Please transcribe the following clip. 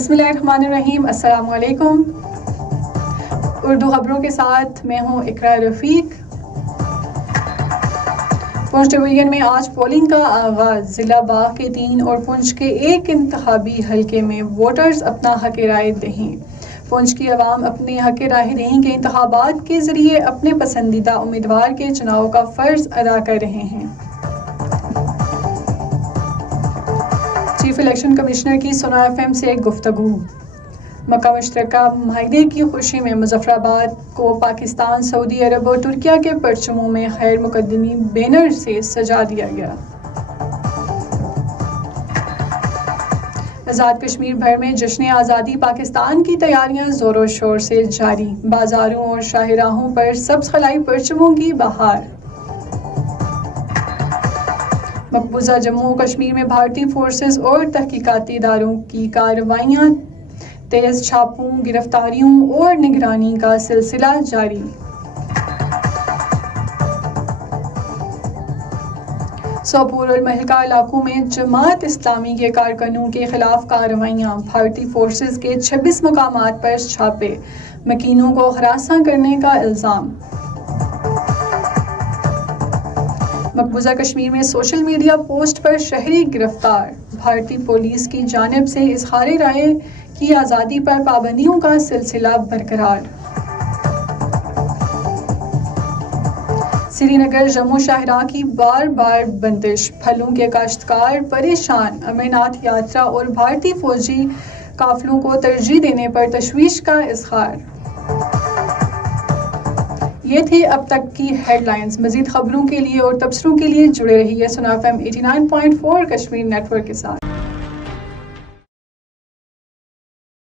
بسم اللہ الرحمن الرحیم. السلام علیکم. اردو خبروں کے ساتھ میں ہوں اقرا رفیق. پونچھ ڈویژن میں آج پولنگ کا آغاز. ضلع باغ کے 3 اور پونچھ کے 1 انتخابی حلقے میں ووٹرز اپنا حق رائے دہی. پونچھ کی عوام اپنے حق رائے دہی کے انتخابات کے ذریعے اپنے پسندیدہ امیدوار کے چناؤ کا فرض ادا کر رہے ہیں. چیف الیکشن کمشنر کی سنا FM سے گفتگو. مکہ مشترکہ معاہدے کی خوشی میں مظفر آباد کو پاکستان، سعودی عرب اور ترکیہ کے پرچموں میں خیر مقدمی بینر سے سجا دیا گیا. آزاد کشمیر بھر میں جشن آزادی پاکستان کی تیاریاں زور و شور سے جاری. بازاروں اور شاہراہوں پر سبز خلائی پرچموں کی بہار. مقبوضہ جموں و کشمیر میں بھارتی فورسز اور تحقیقاتی اداروں کی کارروائیاں، تیز چھاپوں، گرفتاریوں اور نگرانی کا سلسلہ جاری. سوپور اور مہلکا علاقوں میں جماعت اسلامی کے کارکنوں کے خلاف کارروائیاں. بھارتی فورسز کے 26 مقامات پر چھاپے. مکینوں کو ہراساں کرنے کا الزام. مقبوضہ کشمیر میں سوشل میڈیا پوسٹ پر شہری گرفتار. بھارتی پولیس کی جانب سے اظہار رائے کی آزادی پر پابندیوں کا سلسلہ برقرار. سری نگر جموں شاہراہ کی بار بار بندش. پھلوں کے کاشتکار پریشان. امرناتھ یاترا اور بھارتی فوجی قافلوں کو ترجیح دینے پر تشویش کا اظہار. یہ تھی اب تک کی ہیڈ لائنز. مزید خبروں کے لیے اور تبصروں کے لیے جڑے رہیے سنا FM 89.4 کشمیر نیٹ ورک کے ساتھ.